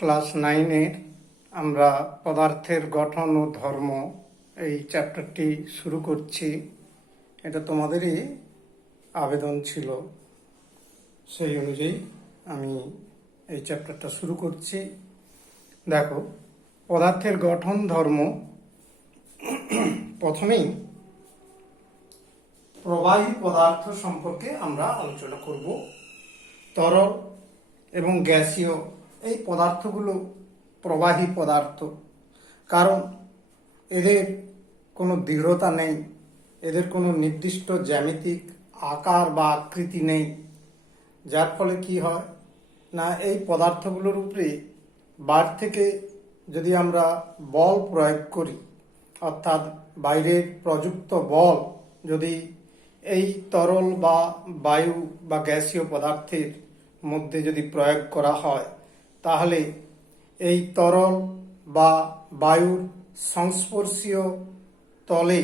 Class 9-এর আমরা পদার্থের গঠন ও ধর্ম এই চ্যাপ্টারটি শুরু করছি। এটা তোমাদেরই আবেদন ছিল, সেই অনুযায়ী আমি এই চ্যাপ্টারটা শুরু করছি। দেখো, পদার্থের গঠন ধর্ম। প্রথমেই প্রবাহী পদার্থ সম্পর্কে আমরা আলোচনা করব। তরল এবং গ্যাসীয় এই পদার্থগুলো প্রবাহী পদার্থ, কারণ এদের কোনো দৃঢ়তা নেই, এদের কোনো নির্দিষ্ট জ্যামিতিক আকার বা আকৃতি নেই। যার ফলে কি হয় না, এই পদার্থগুলোর উপরে বাইরে থেকে যদি আমরা বল প্রয়োগ করি, অর্থাৎ বাইরের প্রযুক্ত বল যদি এই তরল বা বায়ু বা গ্যাসীয় পদার্থের মধ্যে যদি প্রয়োগ করা হয়, তাহলে এই তরল বা বায়ুর সংস্পর্শীয় তলে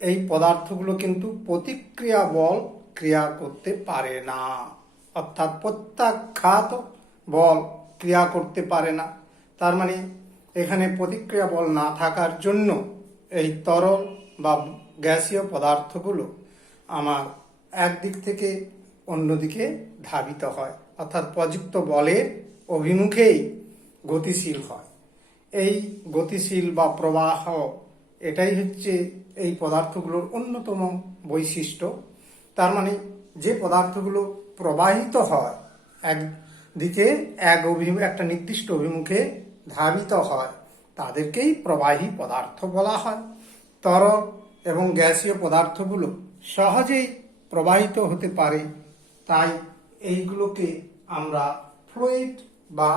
এই পদার্থগুলো কিন্তু প্রতিক্রিয়া বল ক্রিয়া করতে পারে না, অর্থাৎ প্রত্যাঘাত বল ক্রিয়া করতে পারে না। তার মানে এখানে প্রতিক্রিয়া বল না থাকার জন্য এই তরল বা গ্যাসীয় পদার্থগুলো আমার একদিক থেকে অন্যদিকে ধাবিত হয়, অর্থাৎ প্রযুক্ত বলের অভিমুখেই গতিশীল হয়। এই গতিশীল বা প্রবাহ, এটাই হচ্ছে এই পদার্থগুলোর অন্যতম বৈশিষ্ট্য। তার মানে যে পদার্থগুলো প্রবাহিত হয় একদিকে একটা নির্দিষ্ট অভিমুখে ধাবিত হয়, তাদেরকেই প্রবাহী পদার্থ বলা হয়। তরল এবং গ্যাসীয় পদার্থগুলো সহজেই প্রবাহিত হতে পারে, তাই এইগুলোকে আমরা ফ্লুইড বা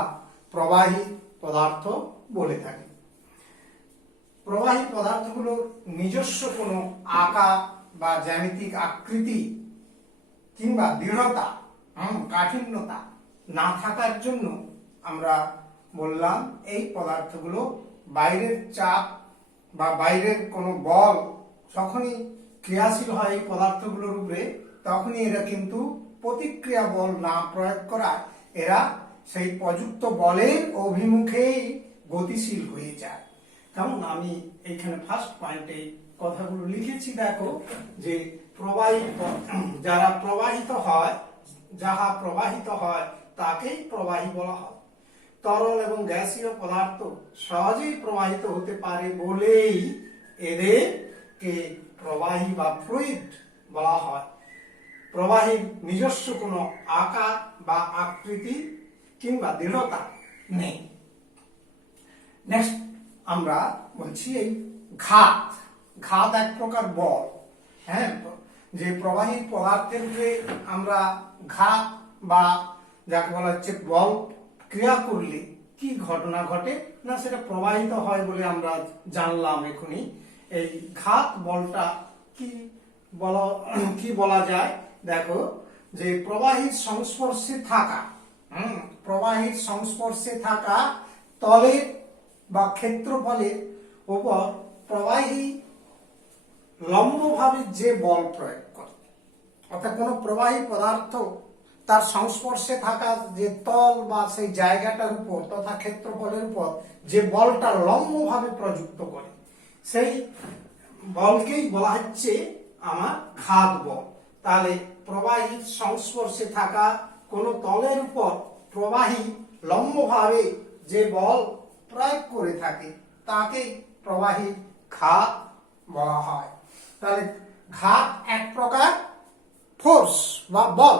প্রবাহী পদার্থ বলে থাকি। প্রবাহী পদার্থগুলোর নিজস্ব কোনো আকার বা জ্যামিতিক আকৃতি কিংবা দৃঢ়তা, কাঠিন্যতা না থাকার জন্য আমরা বললাম এই পদার্থগুলো বাইরের চাপ বা বাইরের কোনো বল যখনই ক্রিয়াশীল হয় এই পদার্থগুলোর উপরে, তখনই এরা কিন্তু প্রতিক্রিয়া বল না প্রয়োগ করায় এরা সেই প্রযুক্ত বলের অভিমুখেই গতিশীল হয়ে যায়। যেমন আমি এইখানে ফার্স্ট পয়েন্টে কথাগুলো লিখেছি, দেখো যে যাহা প্রবাহিত হয় তাকেই প্রবাহী বলা হয়। তরল এবং গ্যাসীয় পদার্থ সহজেই প্রবাহিত হতে পারে বলেই এদেরকে প্রবাহী বা ফ্লুইড বলা হয়। প্রবাহীর নিজস্ব কোনো আকার বা আকৃতি কিংবা দৃঢ়তা নেই। নেক্সট আমরা বলছি এই ঘাত এক প্রকার বল। হ্যাঁ, যে প্রবাহী পদার্থের উপরে আমরা ঘাত বা যাকে বলা হচ্ছে বল ক্রিয়া করলে কি ঘটনা ঘটে না, সেটা প্রবাহিত হয় বলে আমরা জানলাম এখনই। এই ঘাত বলটা কি বলা যায়, দেখো যে প্রবাহীর সংস্পর্শে থাকা তলের বা ক্ষেত্রফলের উপর প্রবাহী লম্বভাবে যে বল প্রয়োগ করে, অর্থাৎ কোনো প্রবাহী পদার্থ তার সংস্পর্শে থাকা যে তল বা সেই জায়গাটার উপর তথা ক্ষেত্রফলের উপর যে বলটা লম্বভাবে প্রযুক্ত করে, সেই বলকেই বলা হচ্ছে আমার ঘাত বল। তাহলে প্রবাহীর সংস্পর্শে থাকা কোনো তলের উপর প্রবাহী লম্বভাবে যে বল প্রয়োগ করে থাকে তাকেই প্রবাহী ঘাত বলা হয়। তাহলে ঘাত এক প্রকার ফোর্স বা বল।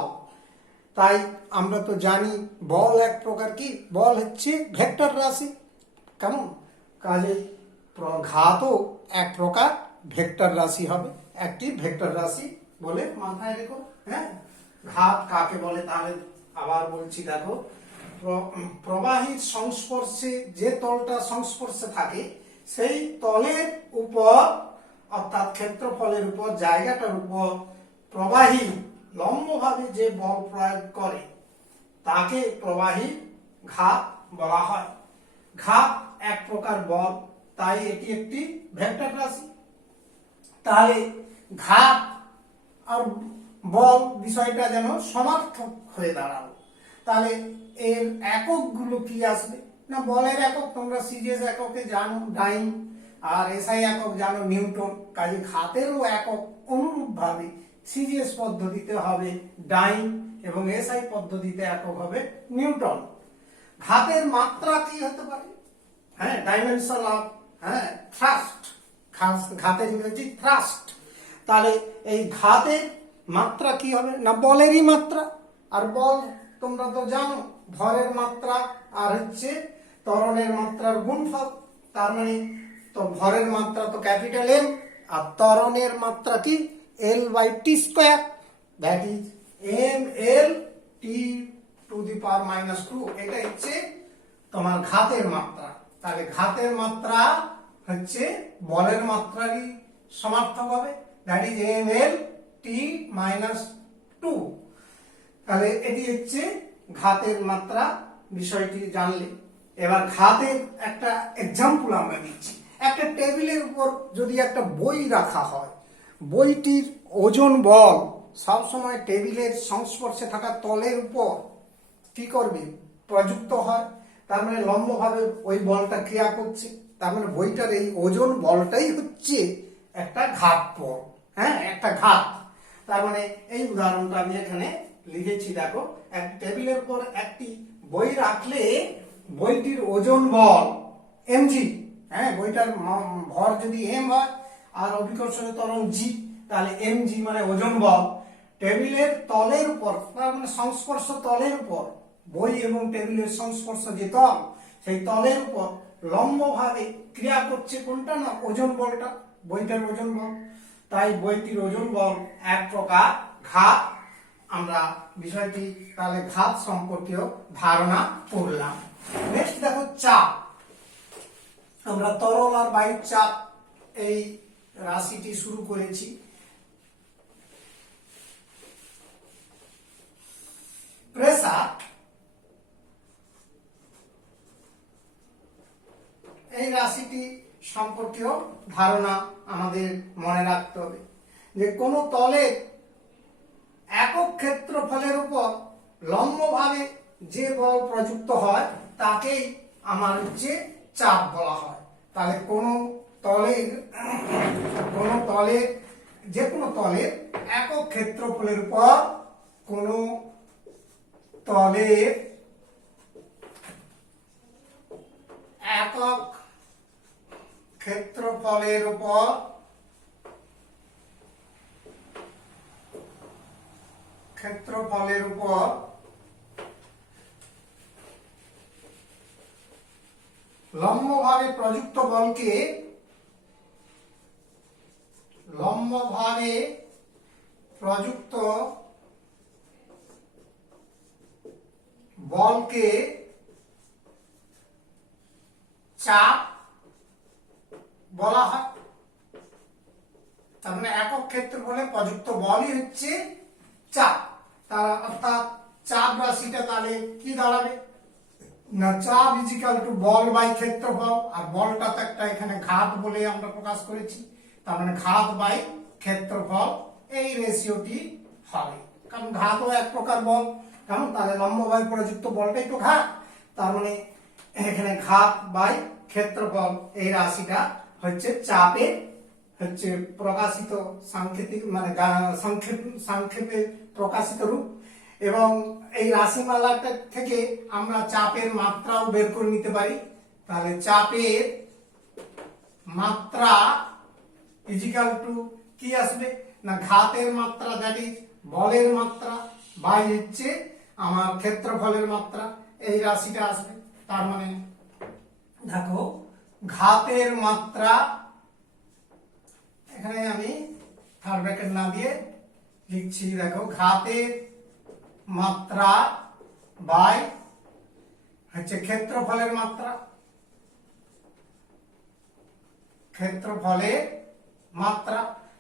তাই আমরা তো জানি বল এক প্রকার কি, বল হচ্ছে ভেক্টর রাশি। কেমন কাজে ঘাতও এক প্রকার ভেক্টর রাশি হবে, একটি ভেক্টর রাশি বলে মাথায় রেখো। হ্যাঁ, ঘাত কাকে বলে তাহলে আবার বলছি, দেখো প্রবাহীর সংস্পর্শে যে তলটা সংস্পর্শে থাকে সেই তলের উপর অর্থাৎ ক্ষেত্রফলের উপর জায়গাটার উপর প্রবাহী লম্বভাবে যে বল প্রয়োগ করে তাকে প্রবাহী ঘাত বলা হয়। ঘাত এক প্রকার বল, তাই এটি একটি ভেক্টর রাশি। তাহলে ঘাত আর বল বিষয়টা যেন সমার্থক হয়ে দাঁড়ালো। তাহলে এর এককগুলো কি আসবে না, বলের একক তোমরা সিজিএস এককে জানো ডাইন, আর এসআই একক জানো নিউটন, কাজে ঘাতেরও একক অনুরূপ ভাবে সিজিএস পদ্ধতিতে হবে ডাইন এবং এসআই পদ্ধতিতে একক হবে নিউটন। ঘাতের মাত্রা কি হতে পারে, হ্যাঁ ডাইমেনশন অফ, হ্যাঁ থ্রাস্ট, ঘাতের ইংরেজি থ্রাস্ট। তাহলে এই ঘাতের মাত্রা কি হবে না, বলেরই মাত্রা, আর বল তোমরা তো জানো ভরের মাত্রা আর হচ্ছে ত্বরণের মাত্রার গুণফল। তার মানে তো ভরের মাত্রা তো ক্যাপিটাল এম, আর ত্বরণের মাত্রা কি L/T², দ্যাট ইজ mL/T⁻²। এটা হচ্ছে তোমার ঘাতের মাত্রা। তাহলে ঘাতের মাত্রা হচ্ছে বলের মাত্রারই সমার্থক হবে, দ্যাট ইজ mL/T⁻²। তাহলে এটি হচ্ছে ঘাতের মাত্রা, বিষয়টি জানলে। এবার ঘাতের একটা এক্সাম্পল আমরা দিচ্ছি। একটা টেবিলের উপর যদি একটা বই রাখা হয়, বইটির ওজন বল সবসময় টেবিলের সংস্পর্শে থাকা তলের উপর কি করবে, প্রযুক্ত হয়। তার মানে লম্বভাবে ওই বলটা ক্রিয়া করছে, তার মানে বইটার এই ওজন বলটাই হচ্ছে একটা ঘাত বল, হ্যাঁ একটা ঘাত। তার মানে এই উদাহরণটা আমি এখানে লিখেছি, দেখো এক টেবিলের উপর একটি বই রাখলে বইটির ওজন বল mg, হ্যাঁ বইটার ভর যদি m হয় আর অভিকর্ষণের ত্বরণ g, তাহলে mg মানে ওজন বল টেবিলের তলের উপর, তার মানে সংস্পর্শ তলের উপর, বই এবং টেবিলের সংস্পর্শ যে তল, সেই তলের উপর লম্বভাবে ক্রিয়া করছে কোনটা না, ওজন বলটা, বইটার ওজন বল। তাই বইটির ওজন বল এক প্রকার ঘাত। আমরা বিষয়টি তাহলে ঘাত সম্পর্কেও ধারণা করলাম। নেক্সট দেখো চাপ। আমরা তরল আর বায়ুর চাপ এই রাশিটি শুরু করেছি। প্রেসার, এই রাশিটি সম্পর্কেও ধারণা আমাদের মনে রাখতে হবে যে কোন তলের একক ক্ষেত্রফলের উপর লম্বভাবে যে বল প্রযুক্ত হয় তাকেই আমার হচ্ছে চাপ বলা হয়। তাহলে কোন তলের যে কোনো তলের একক ক্ষেত্রফলের উপর, কোন তলের একক ক্ষেত্রফলের উপর লম্বভাবে প্রযুক্ত বলকে চাপ বলা হয়। তার মানে একক ক্ষেত্রফলে প্রযুক্ত বলই হচ্ছে চাপ। তার অর্থাৎ চাপ রাশিটা তাহলে কি দাঁড়াবে না, চাপ ইজিক্যাল টু বল বাই ক্ষেত্রফল, আর বলটা তো একটা এখানে ঘাত বলে আমরা প্রকাশ করেছি, তার মানে ঘাত বাই ক্ষেত্রফল, এই রেশিওটি হবে। কারণ ঘাতও এক প্রকার বল, কেমন, তাহলে লম্বভাবে প্রযুক্ত বলটাই তো ঘাত, তার মানে এখানে ঘাত বাই ক্ষেত্রফল এই রাশিটা হচ্ছে চাপে হচ্ছে প্রকাশিত সাংকেতিক মানে সংক্ষেপে প্রকাশিত রূপ। এবং এই রাশিমালাটা থেকে আমরা চাপের মাত্রাও বের করে নিতে পারি। তাহলে চাপের মাত্রা ইজিক্যাল টু কি আসবে না, ঘাতের মাত্রা দ্যাট ইজ বলের মাত্রা বাই হচ্ছে আমার ক্ষেত্রফলের মাত্রা, এই রাশিটা আসবে। তার মানে দেখো ঘাতের মাত্রা, এখানে আমি থার্ড ব্র্যাকেট না দিয়ে লিখছি, দেখো ঘাতের মাত্রা বাই হচ্ছে ক্ষেত্রফলের মাত্রা,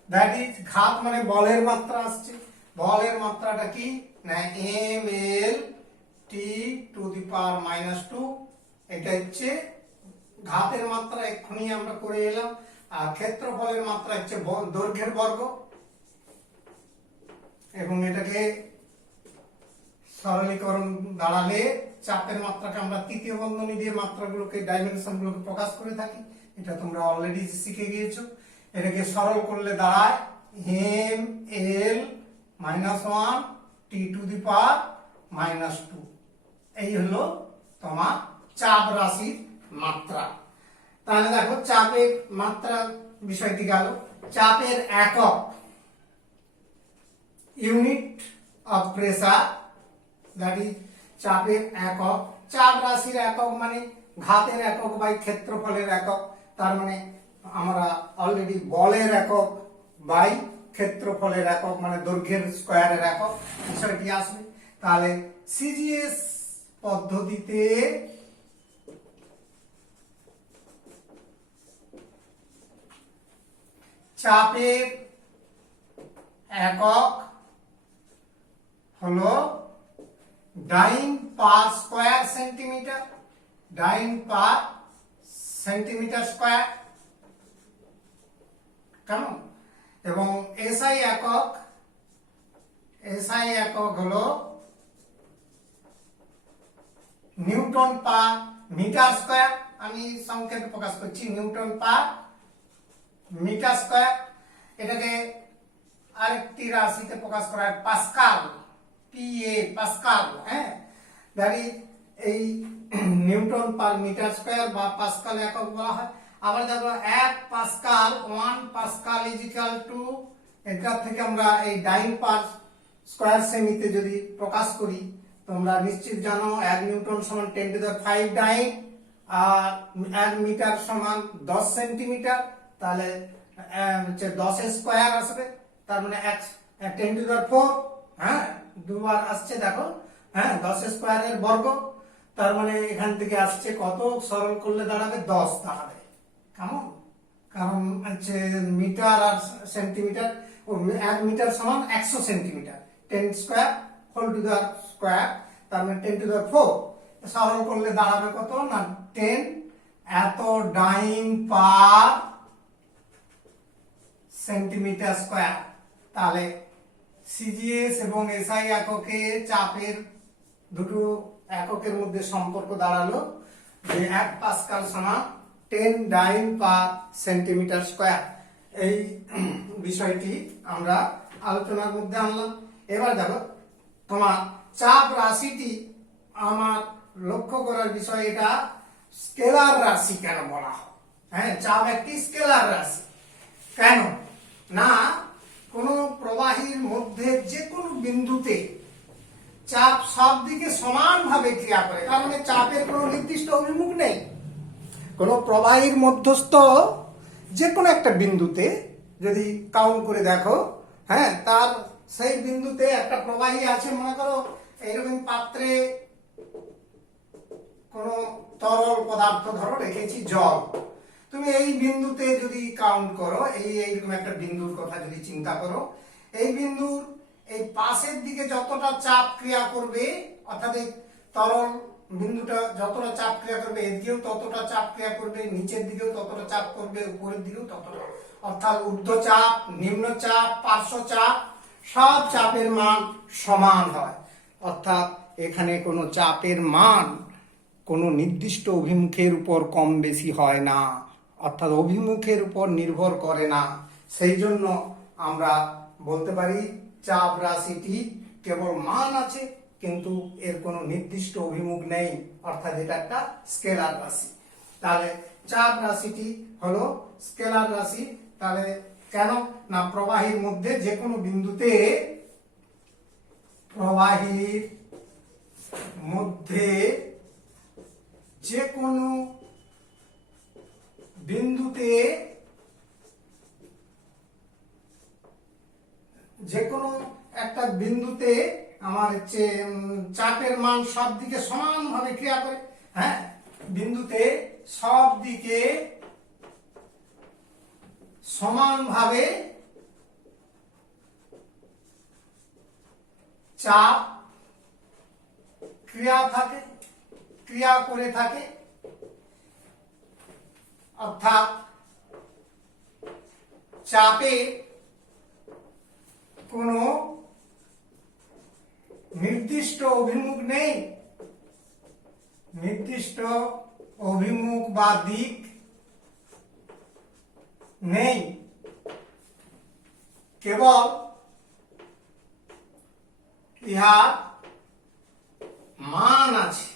দ্যাট ইজ ঘাত মানে বলের মাত্রা আসছে, বলের মাত্রাটা কি না mL/T⁻², এটা হচ্ছে ঘাতের মাত্রা, এক্ষুনি আমরা করে এলাম। আর ক্ষেত্রফলের মাত্রা হচ্ছে দৈর্ঘ্যের বর্গ, এবং এটাকে সরলীকরণ দাঁড়ালে চাপের মাত্রাকে আমরা তৃতীয় বন্ধনী দিয়ে মাত্রাগুলোকে ডাইমেনশন গুলোকে প্রকাশ করে থাকি, এটা তোমরা অলরেডি শিখে গিয়েছো। এটাকে সরল করলে দাঁড়ায় এম এল -1 T⁻²। এই হলো তোমার চাপ রাশির মাত্রা। তাহলে দেখো চাপের মাত্রা বিষয়টি গেল। চাপের একক unit of pressure, that is চাপের একক। চাপ রাশির একক মানে ঘাতের একক বাই ক্ষেত্রফলের একক, তার মানে আমরা অলরেডি বলের একক বাই ক্ষেত্রফলের একক মানে দৈর্ঘ্যের স্কয়ারের একক বিষয়টি আসবে। তাহলে সিজিএস পদ্ধতিতে চাপের একক হলো ডাইন পার স্কয়ার সেন্টিমিটার, ডাইন পার সেন্টিমিটার স্কয়ার, কেমন? এবং এসআই একক হলো নিউটন পার মিটার স্কয়ার। আমি সংক্ষেপে প্রকাশ করছি, নিউটন পার মিটার স্কয়ার। এটাকে আরেকটি রাশিতে প্রকাশ করা হয় পাস্কাল, PA পাস্কাল। হ্যাঁ, দ্যাট ইজ এই নিউটন পার মিটার স্কয়ার বা পাস্কাল একক বলা হয়। আবার দেখো 1 Pascal 1 Pascal is equal to, এটা থেকে আমরা এই ডাইন পার স্কয়ার সেমিতে যদি প্রকাশ করি, তোমরা নিশ্চিত জানো 1 নিউটন সমান 10⁵ ডাইন, আর 1 মিটার সমান 10 সেন্টিমিটার। তাহলে 10 এর স্কয়ার আসবে, তার মানে 10⁴। হ্যাঁ, দুবার আসছে দেখো। হ্যাঁ, 10 এর স্কয়ারের বর্গ, তার মানে এখান থেকে আসছে কত? সরল করলে দাঁড়াবে 10 দাঁড়াবে। কেমন? কারণ হচ্ছে মিটার আর সেন্টিমিটার, 1 মিটার সমান 100 সেন্টিমিটার, 10² তার মানে 10⁴। সরল করলে দাঁড়াবে কত না 10 এত ডাইন পার সেন্টিমিটার স্কয়ার। তাহলে সিজিএস এবং এসআই এককে চাপের দুটো এককের মধ্যে সম্পর্ক দাঁড়ালো যে 1 পাস্কাল সমান 10 ডাইন পার সেন্টিমিটার স্কয়ার। এই বিষয়টি আমরা আলোচনার মধ্যে আনলাম। এবার দেখো তোমার চাপ রাশিটি আমার লক্ষ্য করার বিষয়, এটা স্কেলার রাশি কেন বলা হয়? হ্যাঁ, চাপ একটি স্কেলার রাশি কেন না? কোন প্রবাহীর মধ্যে যে কোনো বিন্দুতে চাপ সব দিকে সমানভাবে ক্রিয়া করে, কারণ চাপের কোনো নির্দিষ্ট অভিমুখ নেই। কোন প্রবাহীর মধ্যস্থ যে কোনো একটা বিন্দুতে যদি কাউন্ট করে দেখো, হ্যাঁ, তার সেই বিন্দুতে একটা প্রবাহী আছে। মনে করো এইরকম পাত্রে কোন তরল পদার্থ ধরো রেখেছি, জল। তুমি এই বিন্দুতে যদি কাউন্ট করো, এইরকম একটা বিন্দুর কথা যদি চিন্তা করো, এই বিন্দুর এই পাশের দিকে যতটা চাপ ক্রিয়া করবে, অর্থাৎ এই তরল বিন্দুটা যতটা চাপ ক্রিয়া করবে, এদিকেও ততটা চাপ ক্রিয়া করবে, নিচের দিকেও ততটা চাপ করবে, উপরের দিকেও ততটা। অর্থাৎ ঊর্ধ্বচাপ, নিম্নচাপ, পার্শ্বচাপ, সব চাপের মান সমান হয়। অর্থাৎ এখানে কোনো চাপের মান কোনো নির্দিষ্ট অভিমুখের উপর কম বেশি হয় না, অর্থাৎ অভিমুখের উপর নির্ভর করে না। সেই জন্য আমরা বলতে পারি চাপ রাশিটি কেবল মান আছে, কিন্তু এর কোনো নির্দিষ্ট অভিমুখ নেই, অর্থাৎ এটা একটা স্কেলার রাশি। তাহলে চাপ রাশিটি হলো স্কেলার রাশি। তাহলে কেন না? প্রবাহীর মধ্যে যে কোনো বিন্দুতে, প্রবাহীর মধ্যে যে কোনো বিন্দুতে, যে কোনো একটা বিন্দুতে আমার হচ্ছে চাপের মান সব দিকে সমানভাবে ক্রিয়া করে। হ্যাঁ, বিন্দুতে সব দিকে সমানভাবে চাপ ক্রিয়া করে থাকে, অর্থাৎ চাপে কোনো নির্দিষ্ট অভিমুখ নেই, নির্দিষ্ট অভিমুখ বা দিক নেই, কেবল ইহার মান আছে।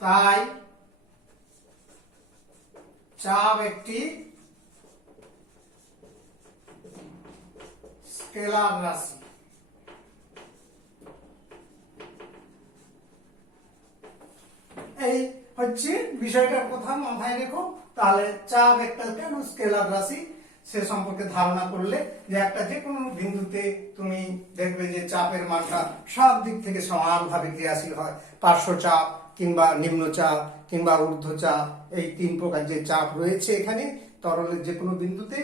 তাই চাপ একটি স্কেলার রাশি। এই হচ্ছে বিষয়টার কথা মাথায় রেখো। তাহলে চাপ একটা কেন স্কেলার রাশি সে সম্পর্কে ধারণা করলে যে একটা যে কোনো বিন্দুতে তুমি দেখবে যে চাপের মানটা সব দিক থেকে সমানভাবে ক্রিয়াশীল হয়। পার্শ্ব চাপ কিংবা নিম্নচাপ কিংবা ঊর্ধ্বচাপ, এই তিন প্রকার যে চাপ রয়েছে এখানে তরলের যে কোনো বিন্দুতে,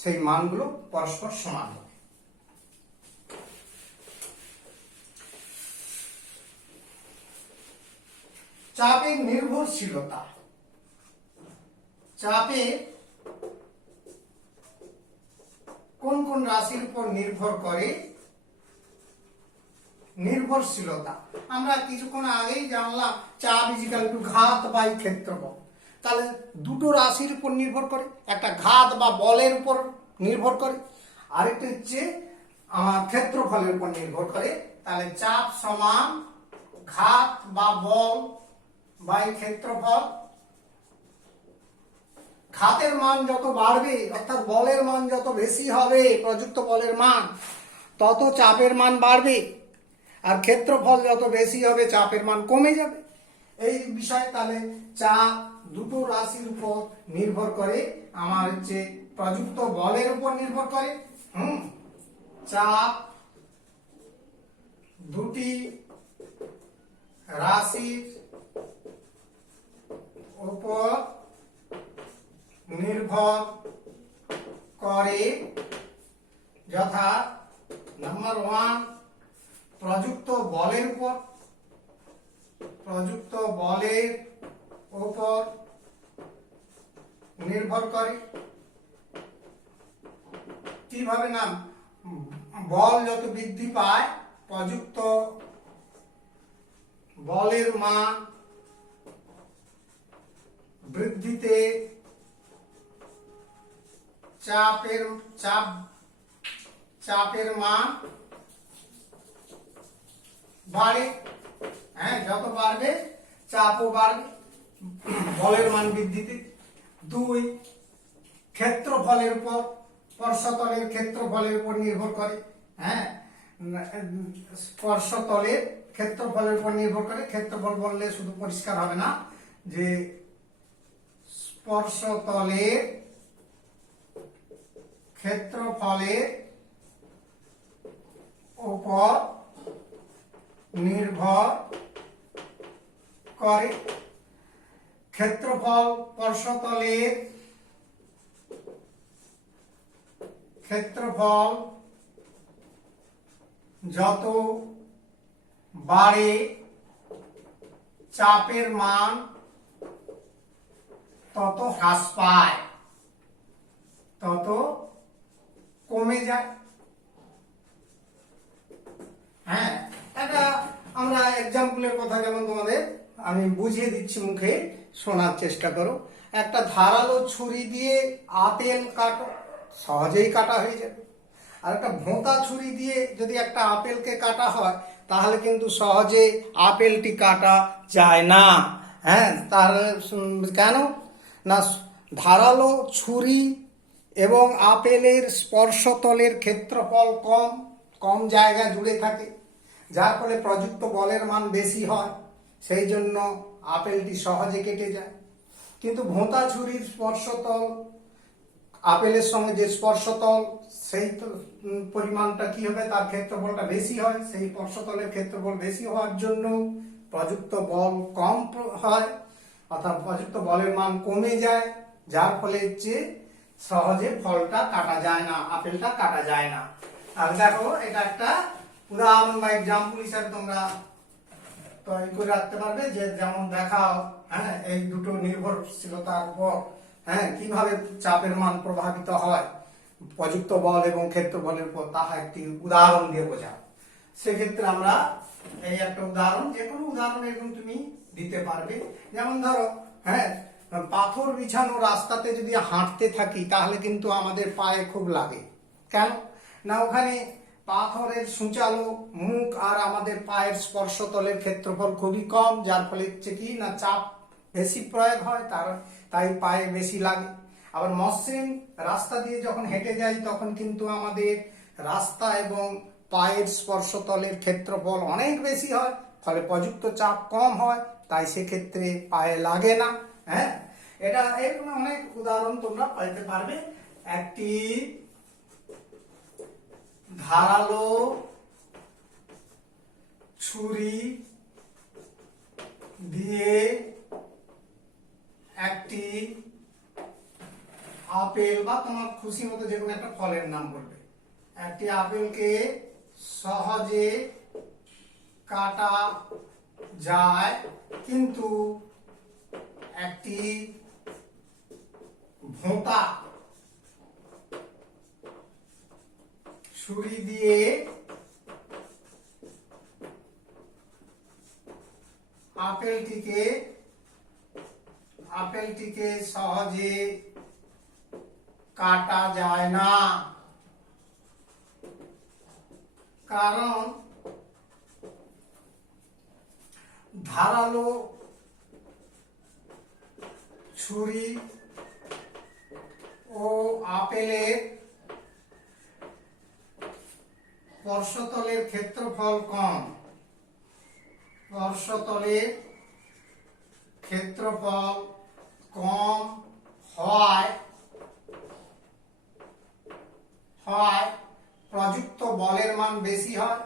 সেই মানগুলো পরস্পর সমান হবে। চাপের নির্ভরশীলতা। চাপে কোন কোন রাশির উপর নির্ভর করে? নির্ভরশীলতা আমরা কিছুক্ষণ আগেই জানলাম, চাপ ইজিক্যাল টু ঘাত বাই ক্ষেত্রফল। তাহলে দুটো রাশির উপর নির্ভর করে, একটা ঘাত বা বলের উপর নির্ভর করে, আরেকটা হচ্ছে ক্ষেত্রফলের উপর নির্ভর করে। তাহলে চাপ সমান ঘাত বা বল বাই ক্ষেত্রফল। ঘাতের মান যত বাড়বে, অর্থাৎ বলের মান যত বেশি হবে, প্রযুক্ত বলের মান, তত চাপের মান বাড়বে। আর ক্ষেত্রফল যত বেশি হবে চাপের মান কমে যাবে। এই বিষয় তাহলে চাপ দুটো রাশির উপর নির্ভর করে। আমার হচ্ছে প্রযুক্ত বলের উপর নির্ভর করে। চাপ দুটি রাশির উপর নির্ভর করে, যথা নাম্বার 1 প্রযুক্ত বলের উপর। প্রযুক্ত বলের উপর নির্ভর করে কিভাবে? না, বল যত বৃদ্ধি পায়, প্রযুক্ত বলের মান বৃদ্ধিতে চাপের মান বাড়ে। যত বাড়বে চাপও বাড়বে বলের মান বৃদ্ধিতে। 2 ক্ষেত্রফলের উপর, স্পর্শতলের ক্ষেত্রফলের উপর নির্ভর করে। স্পর্শতলের ক্ষেত্রফলের উপর নির্ভর করে। ক্ষেত্রফল বললে শুধু পরিষ্কার হবে না, যে স্পর্শতলের ক্ষেত্রফলের উপর নির্ভর করে। ক্ষেত্রফল স্পর্শতলের ক্ষেত্রফল যত বাড়ে চাপের মান তত হ্রাস পায়, তত কমে যায়। এটা আমরা এক্সাম্পলের কথা যেমন তোমাদের আমি বুঝিয়ে দিচ্ছি, মুখে শোনার চেষ্টা করো। একটা ধারালো ছুরি দিয়ে আপেল কাটো, সহজেই কাটা হয়ে যাবে। আর একটা ভোঁতা ছুরি দিয়ে যদি একটা আপেলকে কাটা হয়, তাহলে কিন্তু সহজে আপেলটি কাটা যায় না। তাহলে কেন না, ধারালো ছুরি এবং আপেলের স্পর্শতলের ক্ষেত্রফল কম জায়গা জুড়ে থাকে, যার ফলে প্রযুক্ত বলের মান বেশি হয়, সেই জন্য আপেলটি সহজে কেটে যায়। কিন্তু ভোঁতা ছুরির স্পর্শতল, আপেলের সঙ্গে যে স্পর্শতল, সেই পরিমাণটা কি হবে, তার ক্ষেত্রফলটা বেশি হয়। সেই স্পর্শতলের ক্ষেত্রফল বেশি হওয়ার জন্য প্রযুক্ত বল কম হয়, অর্থাৎ প্রযুক্ত বলের মান কমে যায়, যার ফলে হচ্ছে সহজে ফলটা কাটা যায় না, আপেলটা কাটা যায় না। আর দেখো, এটা একটা উদাহরণ বা এক্সাম্পল হিসাবে তোমরা তৈরি করে রাখতে পারবে, যে যেমন দেখাও এই দুটো নির্ভরশীলতার উপর কিভাবে চাপের মান প্রভাবিত হয় প্রযুক্ত বল এবং ক্ষেত্রফলের উপর, তাহা একটি উদাহরণ দিয়ে বোঝাও। সেক্ষেত্রে আমরা এই একটা উদাহরণ, যে কোনো উদাহরণ এরকম তুমি দিতে পারবে। যেমন ধরো, হ্যাঁ, পাথর বিছানো রাস্তাতে যদি হাঁটতে থাকি তাহলে কিন্তু আমাদের পায়ে খুব লাগে। কেন না, ওখানে পাথরের সূচালো মুখ আর আমাদের পায়ের স্পর্শতলের ক্ষেত্রফল খুবই কম, যার ফলে হচ্ছে কি না চাপ বেশি প্রয়োগ হয়, তাই পায়ে বেশি লাগে। আবার মসৃণ রাস্তা দিয়ে যখন হেঁটে যাই তখন কিন্তু আমাদের রাস্তা এবং পায়ের স্পর্শতলের ক্ষেত্রফল অনেক বেশি হয়, ফলে প্রযুক্ত চাপ কম হয়, তাই সেক্ষেত্রে পায়ে লাগে না। হ্যাঁ, এটা এরকম অনেক উদাহরণ তোমরা পাইতে পারবে। একটি ধারালো ছুরি দিয়ে একটি আপেল, বা তোমার খুশি মতো যে কোনো একটা ফলের নাম বলবে, একটি আপেলকে সহজে কাটা যায়, কিন্তু একটি ভোঁতা ছুরি দিয়ে আপেলটিকে সহজে কাটা যায় না, কারণ ধারালো ছুরি ও আপেলের স্পর্শতলের ক্ষেত্রফল কম, স্পর্শতলের ক্ষেত্রফল কম হয় প্রযুক্ত বলের মান বেশি হয়,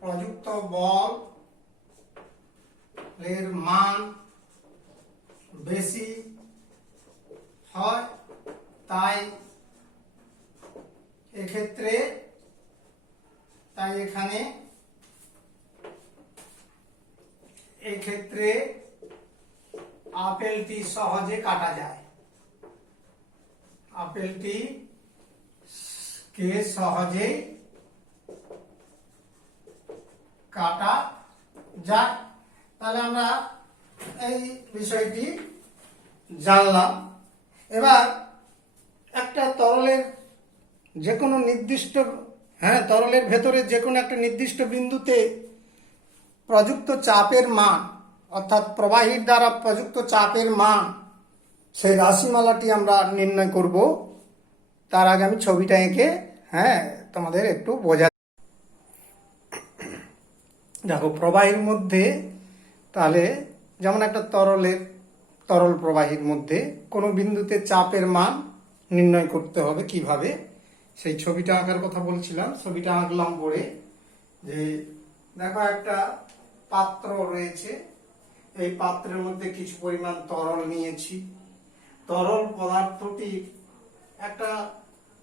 প্রযুক্ত বলের মান বেশি হয়, তাই এক্ষেত্রে আপেলটি সহজে কাটা যায়, আপেলটি কে সহজে কাটা যায়। তাহলে আমরা এই বিষয়টি জানলাম। এবার একটা তরলের যে কোনো নির্দিষ্ট, তরলের ভেতরে যে কোনো একটা নির্দিষ্ট বিন্দুতে প্রযুক্ত চাপের মান, অর্থাৎ প্রবাহীর দ্বারা প্রযুক্ত চাপের মান, সেই রাশিমালাটি আমরা নির্ণয় করব। তার আগে আমি ছবিটা এঁকে তোমাদের একটু বোঝা। দেখো, প্রবাহীর মধ্যে তাহলে যেমন একটা তরল প্রবাহীর মধ্যে কোনো বিন্দুতে চাপের মান নির্ণয় করতে হবে কিভাবে, সেই ছবিটা আঁকার কথা বলছিলাম। ছবিটা আঁকলাম পরে, যে দেখো একটা পাত্র রয়েছে, এই পাত্রের মধ্যে কিছু পরিমাণ তরল নিয়েছি। তরল পদার্থটি একটা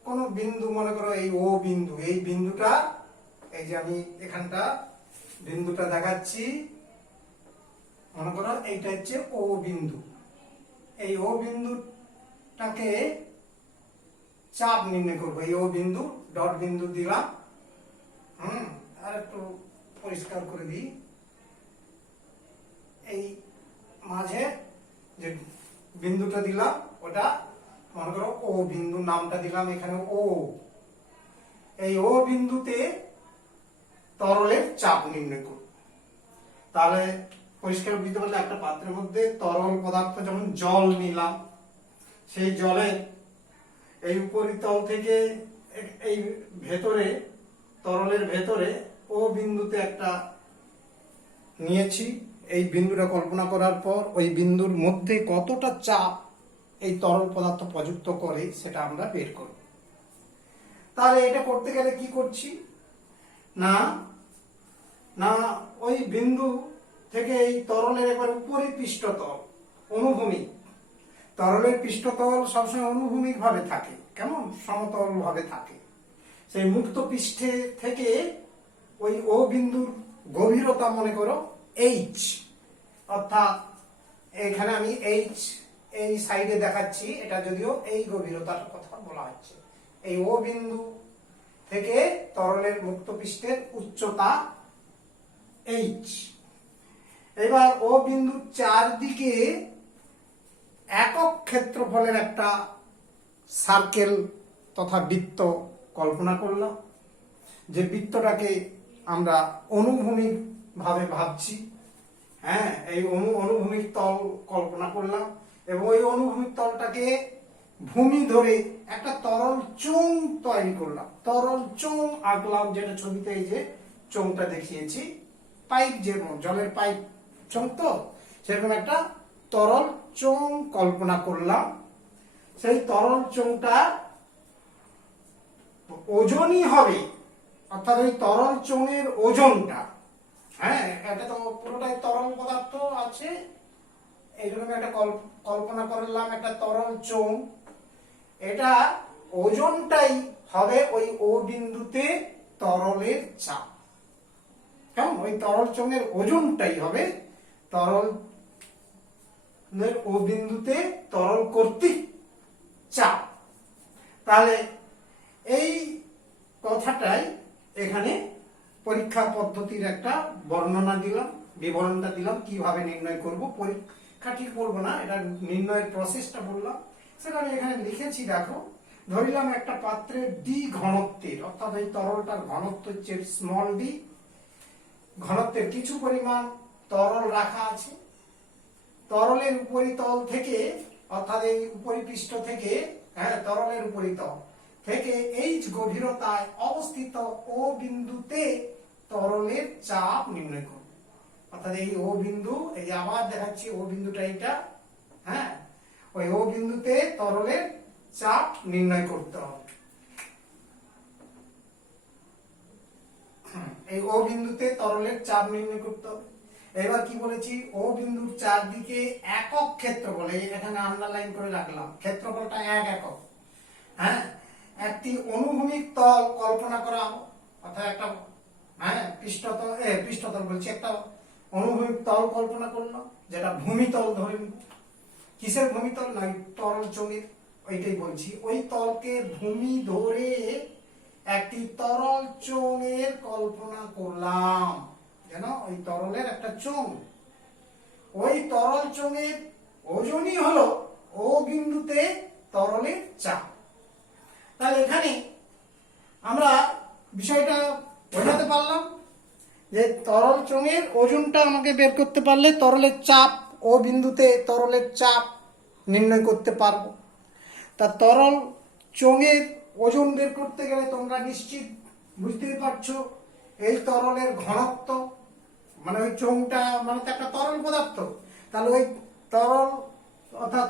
কোনো বিন্দু, মনে করো এই ও বিন্দু, এই বিন্দুটা, এই যে আমি এখানটা বিন্দুটা দেখাচ্ছি, মনে করো এইটা হচ্ছে ও বিন্দু। এই ও বিন্দুটাকে চাপ নির্ণয় করবো। এই ও বিন্দু, ডট বিন্দু দিলাম। আর একটু পরিষ্কার করে দিই। এই মাঝে যে বিন্দুটা দিলাম ওটা মনে করো ও বিন্দু, নামটা দিলাম এখানে ও। এই ও বিন্দুতে তরলের চাপ নির্ণয় করব। তাহলে পরিষ্কার বুঝতে পারলে, একটা পাত্রের মধ্যে তরল পদার্থ যেমন জল নিলাম, সেই জলের এই উপরিতল থেকে এই ভেতরে, তরলের ভেতরে ও বিন্দুতে একটা নিয়েছি। এই বিন্দুটা কল্পনা করার পর ওই বিন্দুর মধ্যে কতটা চাপ এই তরল পদার্থ প্রযুক্ত করে সেটা আমরা বের করব। তাহলে এটা করতে গেলে কি করছি না, ওই বিন্দু থেকে এই তরলের একবার উপরে পৃষ্ঠতল অনুভূমিক, তরলের পৃষ্ঠতল সবসময় অনুভূমিক ভাবে থাকে, কেমন সমতল ভাবে থাকে। সেই মুক্ত পৃষ্ঠে থেকে ওই ও বিন্দুর গভীরতা মনে করো এইচ, অর্থাৎ এখানে আমি এইচ এই সাইডে দেখাচ্ছি, এটা যদিও এই গভীরতার কথা বলা হচ্ছে। এই ও বিন্দু থেকে তরলের মুক্ত পৃষ্ঠের উচ্চতা এইচ। এবার ও বিন্দুর চারদিকে একক ক্ষেত্রফলের একটা সার্কেল তথা বৃত্ত কল্পনা করলাম, যে বৃত্তটাকে আমরা অনুভূমিক ভাবে ভাবছি। হ্যাঁ, এই অনুভূমিক তল কল্পনা করলাম এবং ওই অনুভূমিক তলটাকে ভূমি ধরে একটা তরল চোঙ তৈরি করলাম, তরল চোঙ আঁকলাম, যেটা ছবিতে এই যে চোঙটা দেখিয়েছি, পাইপ, যেমন জলের পাইপ চোঙ, তো সেরকম একটা তরল চোঙ কল্পনা করলাম। সেই তরল চোঙটা ওজনই হবে, অর্থাৎ ওই তরল চোঙের ওজনটা, হ্যাঁ এটা তো পুরোটাই তরল পদার্থ আছে, এই জন্য একটা কল্পনা করলাম একটা তরল চোঙ, এটা ওজনটাই হবে ওই ও বিন্দুতে তরলের চাপ। কেমন? ওই তরল চোঙের ওজনটাই হবে তরল ও বিন্দুতে তরল কর্তৃক চাপ। তাহলে এই কথাটাই এখানে পরীক্ষা পদ্ধতির একটা বর্ণনা দিলাম, বিবরণটা দিলাম, কিভাবে নির্ণয় করব। পরীক্ষা ঠিক বলবো না, এটা নির্ণয়ের প্রসেসটা বললাম, সেটা আমি এখানে লিখেছি। দেখো, ধরিলাম একটা পাত্রে ডি ঘনত্বের, অর্থাৎ এই তরলটার ঘনত্ব হচ্ছে স্মল ডি, ঘনত্বের কিছু পরিমাণ তরল রাখা আছে। তরলের উপরিতল থেকে, অর্থাৎ এই উপরিপৃষ্ঠ থেকে, হ্যাঁ তরলের উপরিতল থেকে এইচ গভীরতায় অবস্থিত ও বিন্দুতে তরলের চাপ নির্ণয় করব। অর্থাৎ এই ও বিন্দু, এই আবার দেখাচ্ছি ও বিন্দুটা এইটা, হ্যাঁ ওই ও বিন্দুতে তরলের চাপ নির্ণয় করতে হবে। এই ও বিন্দুতে তরলের চাপ নির্ণয় করতে হবে। এবার কি বলেছি, ও বিন্দুর চারদিকে একক ক্ষেত্রফল, এখানে আন্ডারলাইন করে রাখলাম, ক্ষেত্রফলটা এক একক। হ্যাঁ, একটি অনুভূমিক তল কল্পনা করা, অর্থাৎ একটা, হ্যাঁ পৃষ্ঠতল বলছি, একটা অনুভূমিক তল কল্পনা করলাম, যেটা ভূমিতল ধরে নিব। কিসের ভূমিতল? না তরল চোঙের, ওইটাই বলছি। ওই তলকে ভূমি ধরে একটি তরল চোঙের কল্পনা করলাম, যেন ওই তরলের একটা চোঙ। ওই তরল চোঙের ওজনই হলো ও বিন্দুতে তরলের চাপ। তাহলে এখানে আমরা বিষয়টা বোঝাতে পারলাম যে তরল চোঙের ওজনটা আমাকে বের করতে পারলে তরলের চাপ, ও বিন্দুতে তরলের চাপ নির্ণয় করতে পারবো। তা তরল চোঙের ওজন বের করতে গেলে তোমরা নিশ্চিত বুঝতেই পারছো, এই তরলের ঘনত্ব, মানে ওই চোঙটা মানে তো একটা তরল পদার্থ, তাহলে ওই তরল অর্থাৎ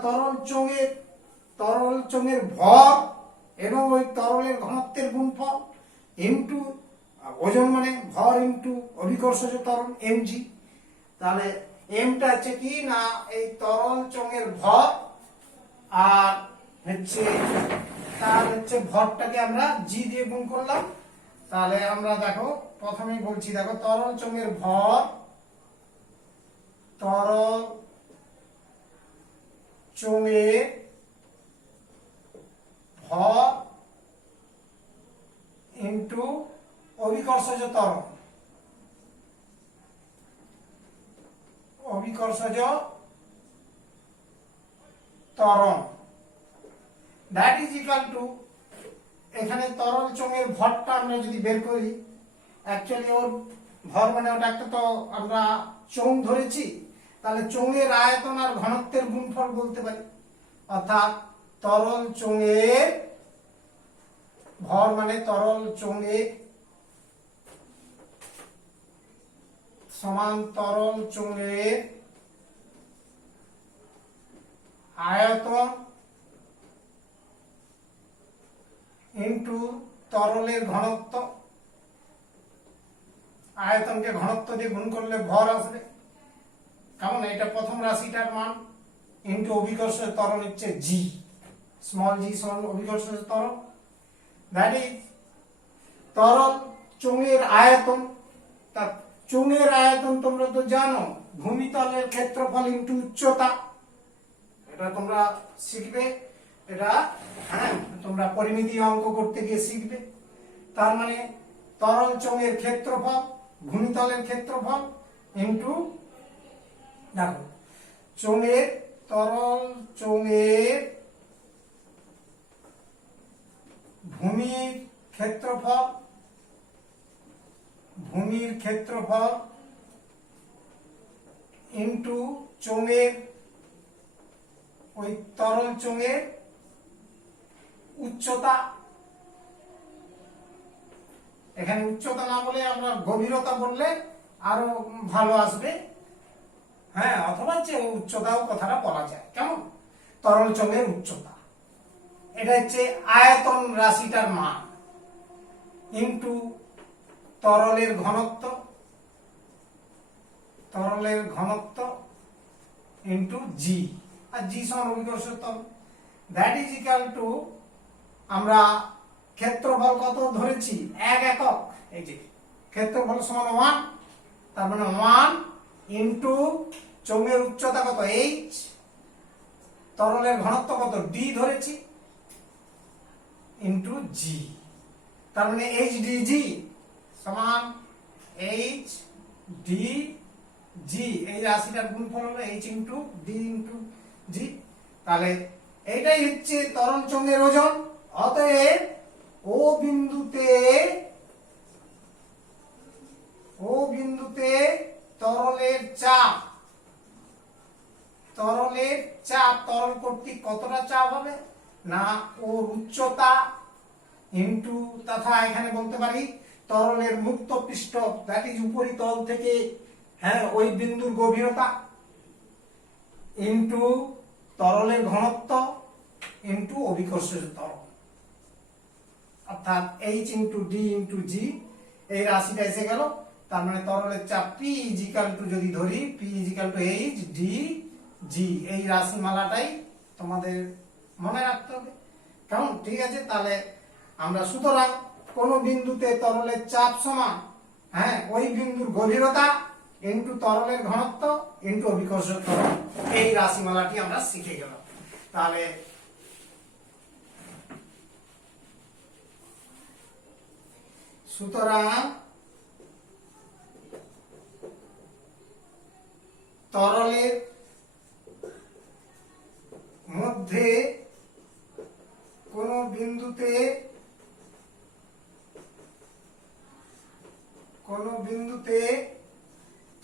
তরল চোঙের ভর এবং ওই তরলের ঘনত্বের গুণফল ইনটু ওজন, মানে ভর ইনটু অভিকর্ষজ ত্বরণ mg। তাহলে এমটা হচ্ছে কি না এই তরল চোঙের ভর, আর হচ্ছে তার হচ্ছে ভরটাকে আমরা জি দিয়ে গুণ করলাম। তাহলে আমরা দেখো প্রথমেই বলছি, দেখো তরল চোঙের ভর, তরল চোঙের ভর ইনটু অভিকর্ষজ ত্বরণ, অভিকর্ষজ ত্বরণ দ্যাট ইজ ইকুয়াল টু, এখানে তরল চোঙের ভরটা আমরা যদি বের করি, অ্যাকচুয়ালি ওর ভর মানে ওটা একটা, তো আমরা চোঙ ধরেছি, তাহলে চোঙের আয়তন আর ঘনত্বের গুণফল বলতে পারি। অর্থাৎ তরল চোঙের ভর মানে তরল চোঙের সমান তরল চোঙের আয়তন ইনটু তরলের ঘনত্ব, আয়তনকে ঘনত্ব দিয়ে গুণ করলে ভর আসবে, কেমন? এটা প্রথম রাশিটার মান ইনটু অভিকর্ষজ ত্বরণ হচ্ছে জি, স্মল জি সমান অভিকর্ষজ ত্বরণ, দ্যাট ইজ তরল চোঙের আয়তন। তা চোঙের আয়তন তোমরা তো জানো, ভূমিতলের ক্ষেত্রফল ইনটু উচ্চতা, এটা তোমরা শিখবে, এটা হ্যাঁ তোমরা পরিমিতি অঙ্ক করতে গিয়ে শিখবে। তার মানে তরল চোঙের ক্ষেত্রফল ভূমিতলের ক্ষেত্রফল ইন্টু, দেখো চোঙের তরল চোঙের ভূমির ক্ষেত্রফল ইন্টু চোঙের ওই তরল চোঙের উচ্চতা। এখানে উচ্চতা না বলে আমরা গভীরতা বললে আরো ভালো আসবে, হ্যাঁ, অথবা যে উচ্চতাও কথাটা বলা যায়, কেমন? তরল চোঙের উচ্চতা, এটা হচ্ছে আয়তন রাশিটার মান ইন্টু তরলের ঘনত্ব ইন্টু জি, আর জি সমান অভিকর্ষ তল, দ্যাট ইজ ইকুয়াল টু, আমরা ক্ষেত্রফল কত ধরেছি 1 একক, এই যে ক্ষেত্রফল সমান 1, তার মানে 1 ইন্টু চোঙের উচ্চতা কত h, তরলের ঘনত্ব কত d ধরেছি, ইন্টু জি, তার মানে HDG সমান HDG, এই রাশিটার গুণফল হলো h ইন্টু d ইন্টু জি। তাহলে এইটাই হচ্ছে তরল চোঙের ওজন। অতএব ও বিন্দুতে তরলের চাপ তরল কর্তৃক কতটা চাপ হবে না, ওর উচ্চতা ইন্টু, তথা এখানে বলতে পারি তরলের মুক্ত পৃষ্ঠ, দ্যাট ইজ উপরিতল থেকে, হ্যাঁ, ওই বিন্দুর গভীরতা ইন্টু তরলের ঘনত্ব ইন্টু অভিকর্ষজ ত্বরণ, অর্থাৎ h ইন্টু d ইন্টু জি, এই রাশিটা এসে গেল। তার মানে তরলের চাপ P ইজ ইকুয়াল টু, যদি ধরি P is equal to h d g, এই রাশিমালাটাই তোমাদের মনে রাখতে হবে, কেমন? ঠিক আছে, তাহলে আমরা সুতরাং কোন বিন্দুতে তরলের চাপ সমান, হ্যাঁ, ওই বিন্দুর গভীরতা ইন্টু তরলের ঘনত্ব ইন্টু অভিকর্ষ ত্বরণ, এই রাশিমালাটি আমরা শিখে গেলাম। তাহলে সুতরাং তরলের মধ্যে কোন বিন্দুতে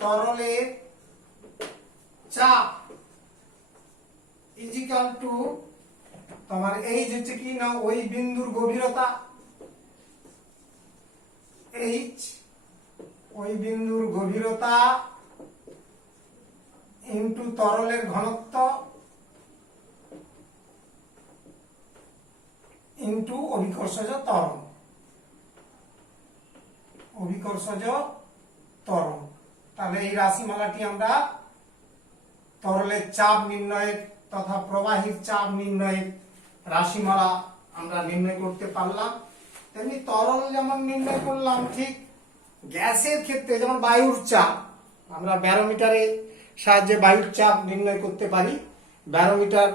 তরলের চাপ ইজ ইকুয়াল টু, তোমার এই হচ্ছে কি না, ওই বিন্দুর গভীরতা h, ওই বিন্দুর গভীরতা ইন্টু তরলের ঘনত্ব ইন্টু অভিকর্ষজ ত্বরণ, তাহলে এই রাশিমালাটি আমরা তরলের চাপ নির্ণয়ের তথা প্রবাহীর চাপ নির্ণয়ের রাশিমালা আমরা নির্ণয় করতে পারলাম। তেমনি তরল যেমন নির্ণয় করলাম, ঠিক গ্যাসের ক্ষেত্রে যেমন বায়ুর চাপ, আমরা ব্যারোমিটারের সাহায্যে বায়ুর চাপ নির্ণয় করতে পারি। ব্যারোমিটার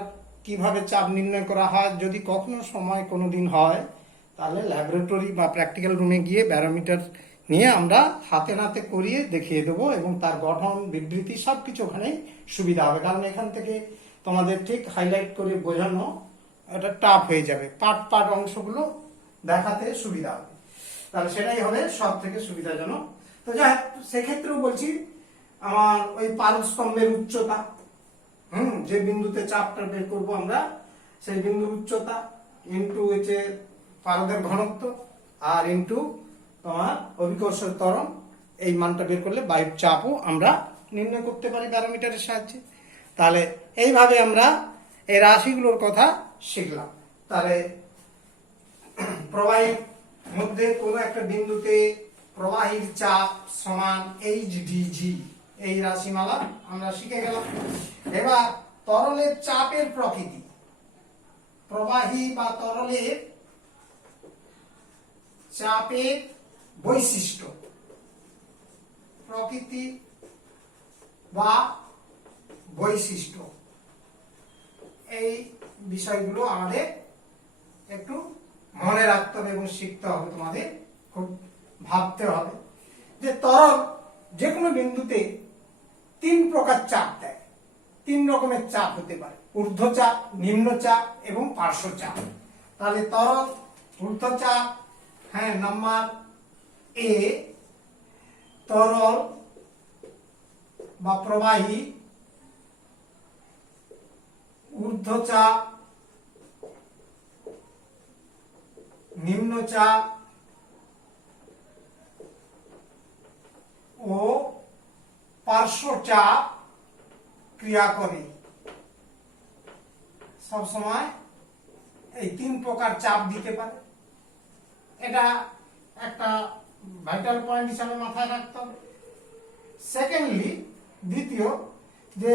কিভাবে চাপ নির্ণয় করা হয়, যদি কখনো সময় কোনোদিন হয়, তাহলে ল্যাবরেটরি বা প্র্যাকটিক্যাল রুমে গিয়ে ব্যারোমিটার নিয়ে আমরা হাতে নাতে করিয়ে দেখিয়ে দেবো, এবং তার গঠন বিবৃতি সবকিছু ওখানে সুবিধা হবে। কারণ এখান থেকে তোমাদের ঠিক হাইলাইট করে বোঝানো এটা টাফ হয়ে যাবে, পার্ট অংশগুলো দেখাতে সুবিধা হবে, তাহলে সেটাই হবে সব থেকে সুবিধাজনক। তো যাই হোক, সেক্ষেত্রেও বলছি আমার ওই পারস্তম্ভের উচ্চতা, যে বিন্দুতে চাপটা বের করবো আমরা, সেই বিন্দুর উচ্চতা ইন্টু হচ্ছে পারদের ঘনত্ব আর ইন্টু তোমার অভিকর্ষ ত্বরণ, এই মানটা বের করলে বায়ুর চাপও আমরা নির্ণয় করতে পারি ব্যারোমিটারের সাহায্যে। তাহলে এইভাবে আমরা এই রাশিগুলোর কথা শিখলাম। তাহলে প্রবাহীর মধ্যে কোনো একটা বিন্দুতে প্রবাহীর চাপ সমান HDG, এই রাশিমালা আমরা শিখে গেলাম। এবার তরলের চাপের প্রকৃতি, প্রবাহী বা তরলের চাপের বৈশিষ্ট্য, প্রকৃতি বা বৈশিষ্ট্য, এই বিষয়গুলো আমাদের একটু মনে রাখতে হবে এবং শিখতে হবে, তোমাদের খুব ভাবতে হবে। যে তরল যে কোনো বিন্দুতে 3 প্রকার চাপ দেয়। 3 রকমের চাপ হতে পারে, ঊর্ধ্বচাপ, নিম্নচাপ এবং পার্শ্বচাপ। তাহলে তরল ঊর্ধ্বচাপ, হ্যাঁ, নাম্বার এ, তরল বা প্রবাহী ঊর্ধ্বচাপ, নিম্নচাপ ও পার্শ্বচাপ ক্রিয়া করে। সব সময় এই 3 প্রকার চাপ দিতে পারে। এটা একটা ভাইটাল পয়েন্ট হিসাবে মাথায় রাখতে হবে। সেকেন্ডলি, দ্বিতীয়, যে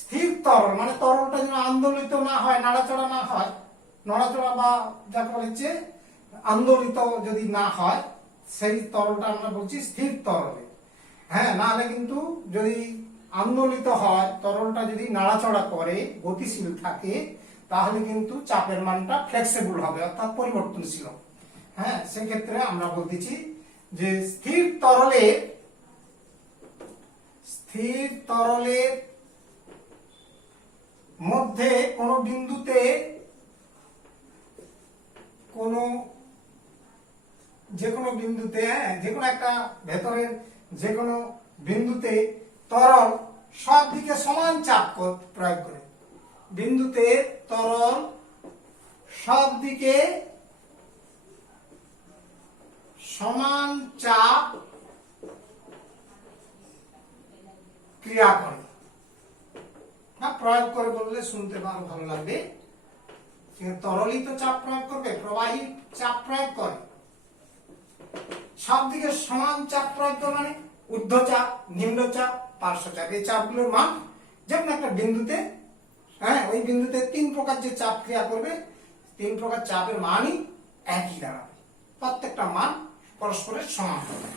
স্থির তরল মানে তরলটা যেন আন্দোলিত না হয়, নাড়াচড়া না হয়, নড়াচড়া বা যাকে বলেছে আন্দোলিত যদি না হয়, সেই তরলটা আমরা বলছি স্থির তরলে। হ্যাঁ, নাহলে কিন্তু যদি আন্দোলিত হয়, তরলটা যদি নাড়াচড়া করে, গতিশীল থাকে, তাহলে কিন্তু চাপের মানটা ফ্লেক্সিবল হবে, অর্থাৎ পরিবর্তনশীল। হ্যাঁ, সেক্ষেত্রে আমরা বলতেছি যে স্থির তরলের মধ্যে কোনো বিন্দুতে যে কোনো বিন্দুতে, যে কোনো একটা ভেতরের যে কোনো বিন্দুতে তরল সব দিকে সমান চাপ প্রয়োগ করে। বিন্দুতে তরল সব দিকে সমান চাপ ক্রিয়া করে, না প্রয়োগ করে বললে শুনতে আরো ভালো লাগবে। তরলই তো চাপ প্রয়োগ করবে, প্রবাহী চাপ প্রয়োগ করে। সব দিকে সমান চাপ প্রয়োগ করে মানে ঊর্ধ্বচাপ, নিম্নচাপ, পার্শ্বচাপ, এই চাপগুলোর মান যে কোনো একটা বিন্দুতে, হ্যাঁ, ওই বিন্দুতে 3 প্রকার যে চাপ ক্রিয়া করবে, 3 প্রকার চাপের মানই একই দাঁড়াবে। প্রত্যেকটা মান পরস্পরের সমান হবে।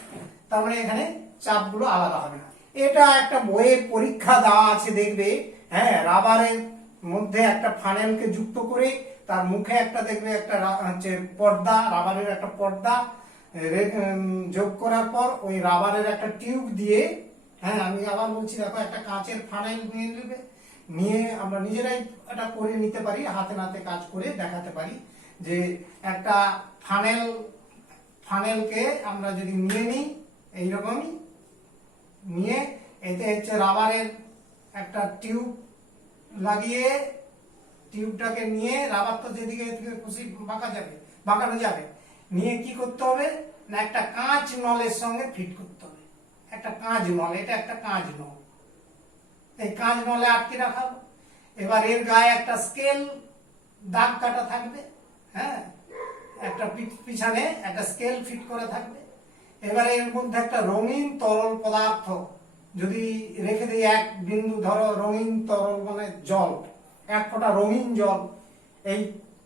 তার মানে এখানে চাপগুলো আলাদা হবে না। এটা একটা বইয়ে পরীক্ষা দেওয়া আছে, দেখবে। হ্যাঁ, রাবারের মধ্যে একটা ফানেলকে যুক্ত করে তার মুখে একটা দেখবে একটা হচ্ছে পর্দা, রাবারের একটা পর্দা যোগ করার পর ওই রাবারের একটা টিউব দিয়ে, হ্যাঁ, আমি আবার বলছি, দেখো, একটা কাঁচের ফানেল নিয়ে নেবে, নিয়ে আমরা নিজেরাই এটা করে নিতে পারি, হাতে নাতে কাজ করে দেখাতে পারি যে একটা ফানেলকে আমরা যদি নিয়ে নিই, এইরকমই নিয়ে এতে হচ্ছে রাবারের একটা টিউব লাগিয়ে, টিউবটাকে নিয়ে, রাবার তো যেদিকে খুশি বাঁকানো যাবে, নিয়ে কি করতে হবে না, একটা কাঁচ নলের সঙ্গে ফিট করতে হবে। একটা কাঁচ নল, এটা একটা কাঁচ নল, এই কাঁচ নলে আটকে রাখাবো। এবার এর গায়ে একটা স্কেল দাগ কাটা থাকবে, হ্যাঁ, একটা পিছনে একটা স্কেল ফিট করা থাকবে। এবারে এর মধ্যে একটা রঙিন তরল পদার্থ যদি রেখে দিই, এক বিন্দু, ধরো রঙিন তরল মানে জল, 1 ফোঁটা রঙিন জল এই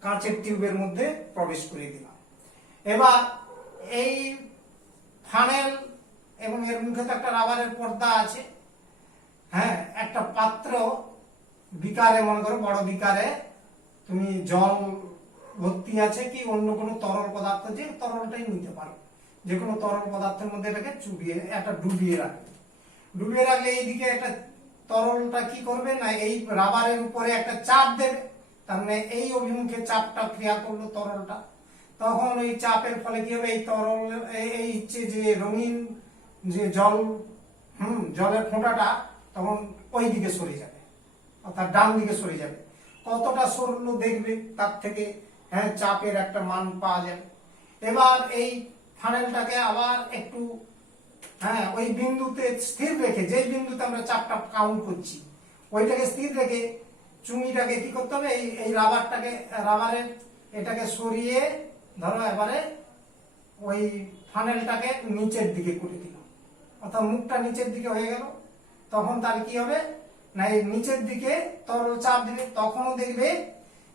কাঁচের টিউবের মধ্যে প্রবেশ করে দিলাম। এবার এই ফানেল এবং এর মুখে তো একটা রাবারের পর্দা আছে। হ্যাঁ, একটা পাত্র, বিকারে, মনে করো বড় বিকারে তুমি জল ভর্তি আছে কি অন্য কোনো তরল পদার্থ, যে তরলটাই নিতে পারো, যে কোনো তরল পদার্থের মধ্যে এটাকে ডুবিয়ে রাখবে। ডুবিয়ে রাখলে এইদিকে একটা তরলটা কি করবে না, এই রাবারের উপরে একটা চাপ দেবে, তার মানে এই অভিমুখে চাপটা ক্রিয়া করলো তরলটা। তখন ওই চাপের ফলে কি হবে, এই তরল, এই হচ্ছে যে রঙিন যে জলের ফোঁটাটা তখন ওই দিকে সরে যাবে, অর্থাৎ ডান দিকে সরে যাবে। কতটা সরলো দেখবে, তার থেকে হ্যাঁ চাপের একটা মান পাওয়া যাবে। এবার এই ফানেলটাকে আবার একটু, হ্যাঁ, ওই বিন্দুতে স্থির রেখে, যেই বিন্দুতে আমরা চাপটা কাউন্ট করছি ওইটাকে স্থির রেখে চুঙিটাকে কি করতে হবে, এই রাবারের এটাকে সরিয়ে ধরো, এবারে ওই ফানেলটাকে নিচের দিকে করে দিলাম, অর্থাৎ মুখটা নিচের দিকে হয়ে গেল। তখন তার কি হবে না, এই নিচের দিকে তরল চাপ দিবে, তখনও দেখবে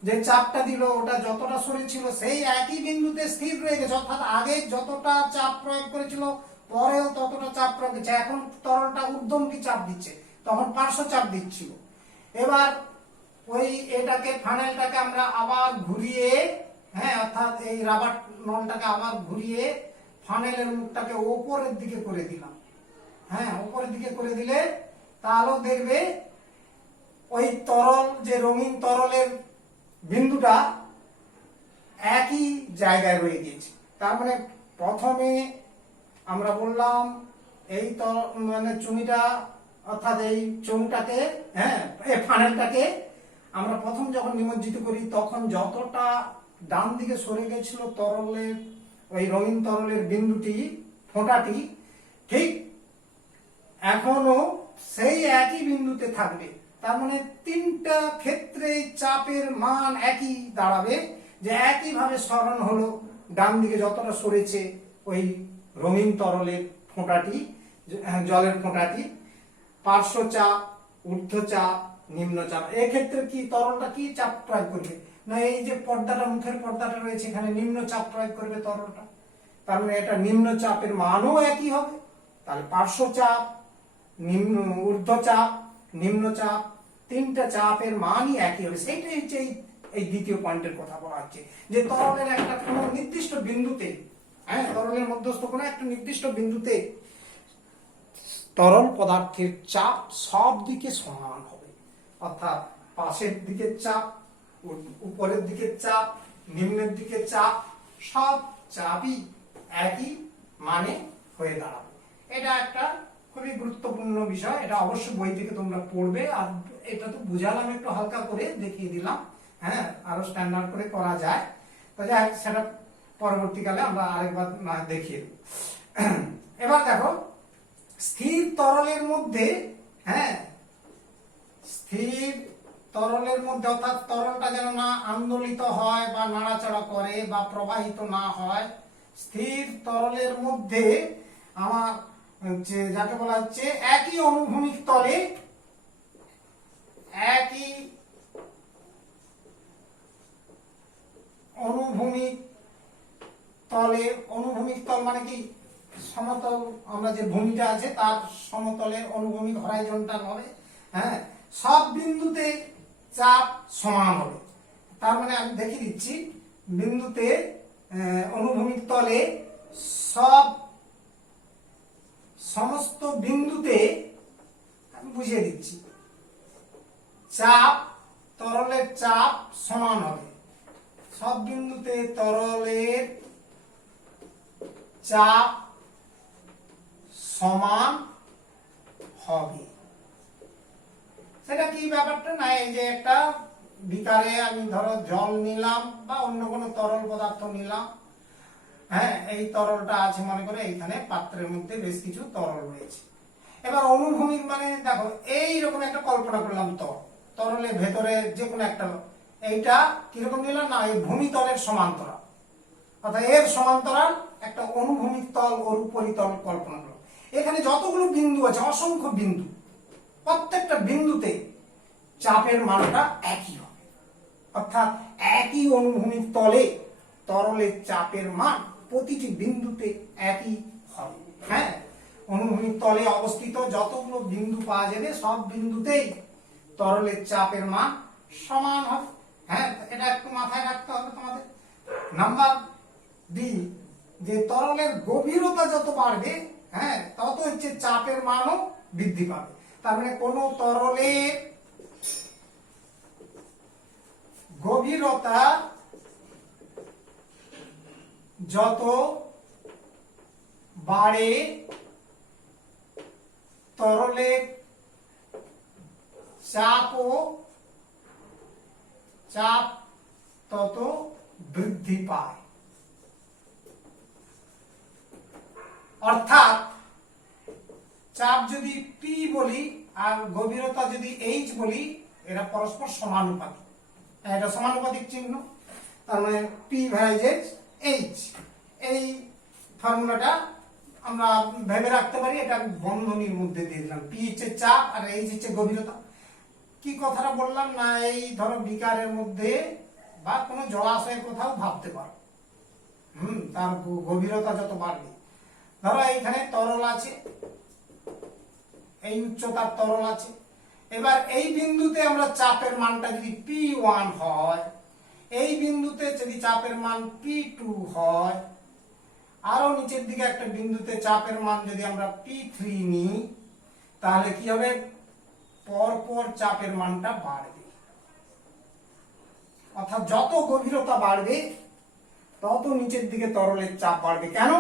যে চাপটা দিল ওটা যতটা সরেছিল সেই একই বিন্দুতে স্থির রয়ে গেছে, অর্থাৎ আগে যতটা চাপ প্রয়োগ করেছিল পরেও ততটা চাপ প্রয়োগ হচ্ছে। এখন তরলটা ঊর্ধ্বমুখী চাপ দিচ্ছে, তখন পার্শ্ব চাপ দিচ্ছিল। এবার ওই এটাকে ফানেলটাকে আমরা আবার ঘুরিয়ে, হ্যাঁ, অর্থাৎ এই রাবার নলটাকে আবার ঘুরিয়ে ফানেলের মুখটাকে ওপরের দিকে করে দিলাম, হ্যাঁ ওপরের দিকে করে দিলে তাহলেও দেখবে ওই তরল যে রঙিন তরলের বিন্দুটা একই জায়গায় রয়ে গিয়েছে। তার মানে প্রথমে আমরা বললাম এই মানে চুনিটা অর্থাৎ এই চুনটাকে, হ্যাঁ এই ফানেলটাকে আমরা প্রথম যখন নিমজ্জিত করি তখন যতটা ডান দিকে সরে গেছিল তরলের ওই রঙিন তরলের বিন্দুটি, ফোঁটাটি, ঠিক এখনো সেই একই বিন্দুতে থাকবে। তার মানে তিনটা ক্ষেত্রে চাপের মান একই দাঁড়াবে, যে একইভাবে সরণ হলো ডান দিকে যতটা সরেছে ওই রঙিন তরলের ফোঁটাটি, জলের ফোঁটাটি, পার্শ্ব চাপ, ঊর্ধ্ব চাপ, নিম্ন চাপ। এক্ষেত্রে কি তরলটা কি চাপ প্রয়োগ করবে না, এই যে পর্দাটা মুখের পর্দাটা রয়েছে এখানে নিম্ন চাপ প্রয়োগ করবে তরলটা। তার মানে এটা নিম্ন চাপের মানও একই হবে। তাহলে পার্শ্ব চাপ, নিম্ন ঊর্ধ্ব চাপ, নিম্ন চাপ, তিনটা চাপের মানই একই হবে। সেইটাই হচ্ছে এই দ্বিতীয় পয়েন্টের কথা বলা হচ্ছে, যে তরলের একটা কোনো নির্দিষ্ট বিন্দুতে, হ্যাঁ তরলের মধ্যস্থ কোনো একটা নির্দিষ্ট বিন্দুতে তরল পদার্থের চাপ সব দিকে সমান হবে। অর্থাৎ পাশের দিকে চাপ, উপরের দিকে চাপ, নিম্নের দিকে চাপ, সব চাপই একই মানে হয়ে দাঁড়াবে। এটা একটা খুবই গুরুত্বপূর্ণ বিষয়, এটা অবশ্যই বই থেকে তোমরা পড়বে। আর এটা তো বুঝালাম একটু হালকা করে, দেখিয়ে দিলাম, হ্যাঁ আরো স্ট্যান্ডার্ড করে করা যায়। তো যাই সেটা পরবর্তীকালে আমরা আরেকবার দেখিয়ে দেব। এবার দেখো স্থির তরলের মধ্যে, হ্যাঁ স্থির তরলের মধ্যে অর্থাৎ তরলটা যেন না আন্দোলিত হয় বা নাড়াচাড়া করে বা প্রবাহিত না হয়, স্থির তরলের মধ্যে আমার হচ্ছে যাকে বলা হচ্ছে একই অনুভূমিক তলে, একই অনুভূমিক তলে, অনুভূমিক তল মানে কি সমতল, আমরা যে ভূমিটা আছে তার সমতলে অনুভূমিক হরাইজন্টাল হবে, হ্যাঁ সব বিন্দুতে চাপ সমান হবে। তার মানে আমি দেখিয়ে দিচ্ছি, বিন্দুতে অনুভূমিক তলে সমস্ত বিন্দুতে আমি বুঝিয়ে দিচ্ছি, চাপ তরলের চাপ সমান হবে। সব বিন্দুতে তরলের চাপ সমান হবে। সেটা কি ব্যাপারটা না, এই যে একটা বিকারে আমি ধরো জল নিলাম বা অন্য কোনো তরল পদার্থ নিলাম, হ্যাঁ এই তরলটা আছে মনে করে এইখানে পাত্রের মধ্যে বেশ কিছু তরল রয়েছে। এবার অনুভূমিক মানে দেখো এইরকম একটা কল্পনা করলাম, তরলের ভেতরে যে কোনো একটা, এইটা কিরকম নিলাম না এই ভূমিতলের সমান্তরাল, অর্থাৎ এর সমান্তরাল একটা অনুভূমিক তল ওর উপরিতল কল্পনা করলাম। এখানে যতগুলো বিন্দু আছে, অসংখ্য বিন্দু, প্রত্যেকটা বিন্দুতে চাপের মানটা একই হবে। অর্থাৎ একই অনুভূমিক তলে তরলের চাপের মান প্রতিটি বিন্দুতে একই হবে। হ্যাঁ অনুভূমিক তলে অবস্থিত যতগুলো বিন্দু পাওয়া যাবে সব বিন্দুতেই তরলের চাপের মান সমান হবে। হ্যাঁ এটা একটু মাথায় রাখতে হবে তোমাদের। নাম্বার বি, যে তরলের গভীরতা যত বাড়বে, হ্যাঁ তত হচ্ছে চাপের মানও বৃদ্ধি পাবে। তার মানে কোন তরলের গভীরতা যত বাড়ে তরলের চাপ তত বৃদ্ধি পায়। অর্থাৎ চাপ যদি পি বলি আর গভীরতা যদি এইচ বলি, এরা পরস্পর সমানুপাতিক, এটা সমানুপাতিক চিহ্ন। তার মানে পি ভাইজেস এইচ, এই ফর্মুলাটা আমরা ভেবে রাখতে পারি। এটা বন্ধনীর মধ্যে দিয়ে দিলাম, পি হচ্ছে চাপ আর এইচ হচ্ছে গভীরতা। কি কথাটা বললাম না, এই ধরো বিকারের মধ্যে বা কোনো জলাশয়ের কোথাও ভাবতে পারো, তার গভীরতা যত বাড়বে, ধরো এইখানে তরল আছে, এই উচ্চতার তরল আছে। এবার এই বিন্দুতে আমরা চাপের মানটা যদি P1 হয়, এই বিন্দুতে যদি চাপের মান P2 হয়, আরো নিচের দিকে একটা বিন্দুতে চাপের মান যদি আমরা P3 নিই, তাহলে কি হবে, পরপর চাপের মানটা বাড়বে। অর্থাৎ যত গভীরতা বাড়বে তত নিচের দিকে তরলের চাপ বাড়বে। কেন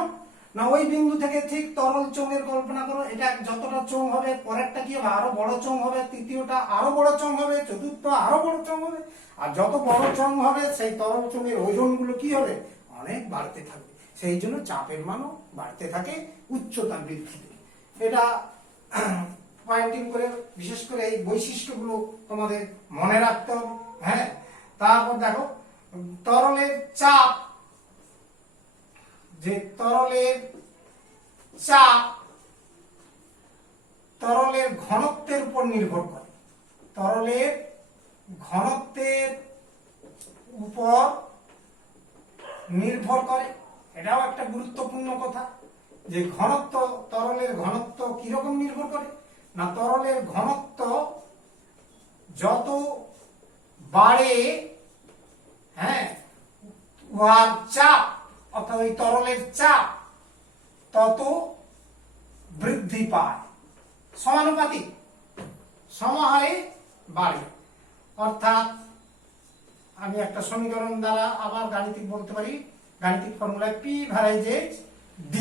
না, ওই বিন্দু থেকে ঠিক তরল চোঙের কল্পনা করো, এটা যতটা চোঙ হবে পরেরটা কি হবে, আরো বড় চোঙ হবে, তৃতীয়টা আরো বড় চোঙ হবে, চতুর্থ আরো বড় চোঙ হবে। আর যত বড় চোঙ হবে সেই তরল চোঙের ওজনগুলো কি হবে, অনেক বাড়তে থাকবে। সেই জন্য চাপের মানও বাড়তে থাকে উচ্চতা বৃদ্ধিতে। এটা পয়েন্টিং করে বিশেষ করে এই বৈশিষ্ট্যগুলো তোমাদের মনে রাখতে হবে। হ্যাঁ, তারপর দেখো তরলের চাপ, যে তরলের চাপ তরলের ঘনত্বের উপর নির্ভর করে। তরলের ঘনত্বের উপর নির্ভর করে, এটাও একটা গুরুত্বপূর্ণ কথা, যে ঘনত্ব, তরলের ঘনত্ব কিরকম নির্ভর করে না, তরলের ঘনত্ব যত বাড়ে, হ্যাঁ, উহার চাপ অর্থাৎ ওই তরলের চাপ তত বৃদ্ধি পায়, সমানুপাতিক সমহারে বাড়ে। অর্থাৎ আমি একটা সমীকরণ দ্বারা আবার গাণিতিক বলতে পারি, গাণিতিক ফর্মুলায় P ভারাইজেজ D,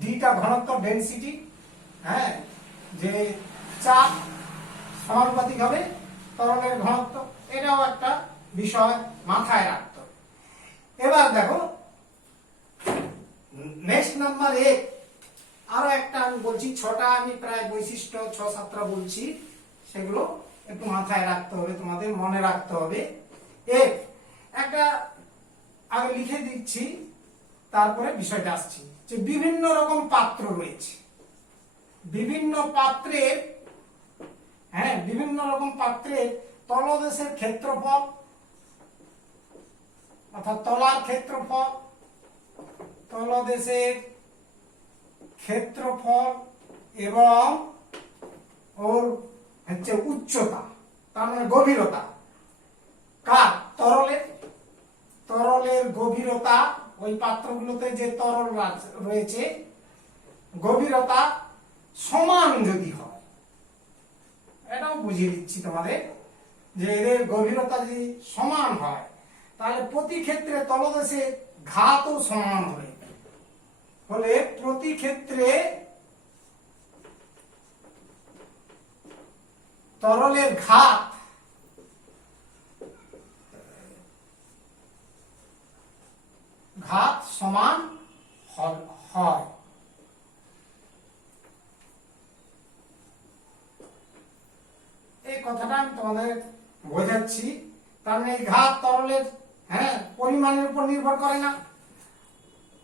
ডিটা ঘনত্ব ডেনসিটি, হ্যাঁ, যে চাপ সমানুপাতিক হবে তরলের ঘনত্ব, এটাও একটা বিষয় মাথায় রাখতে হবে। এবার দেখো নেক্সট নাম্বার 1, আরো একটা আমি বলছি, 6টা আমি প্রায় বৈশিষ্ট্য 6-7টা বলছি, সেগুলো একটু মাথায় রাখতে হবে, তোমাদের মনে রাখতে হবে। একটা আগে লিখে দিচ্ছি, তারপরে বিষয়টা আসছি, যে বিভিন্ন রকম পাত্র রয়েছে, বিভিন্ন পাত্রের, হ্যাঁ, বিভিন্ন রকম পাত্রের তলদেশের ক্ষেত্রফল অর্থাৎ তলার ক্ষেত্রফল, তলদেশের ক্ষেত্রফল এবং ওর হচ্ছে উচ্চতা, তার মানে গভীরতা, কার, তরলের, তরলের গভীরতা, ওই পাত্রগুলোতে যে তরল রয়েছে গভীরতা সমান যদি হয়, এটাও বুঝিয়ে দিচ্ছি তোমাদের, যে এদের গভীরতা যদি সমান হয় তাহলে প্রতি ক্ষেত্রে তলদেশে ঘাতও সমান হবে, হলে প্রতি ক্ষেত্রে তরলের ঘাত সমান হয়। এই কথাটা আমি তোমাদের বোঝাচ্ছি, তার মানে এই ঘাত তরলের, হ্যাঁ, পরিমাণের উপর নির্ভর করে না,